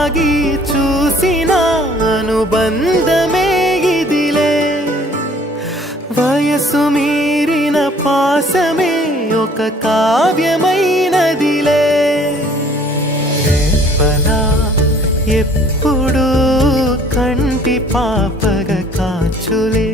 ఆగి చూసిన అనుబంధమే ఇదిలే వయసు మీరిన పాసమే ఒక కావ్యమైనదిలే రేపలా ఎప్పుడు కంటి పాపగ కాచులే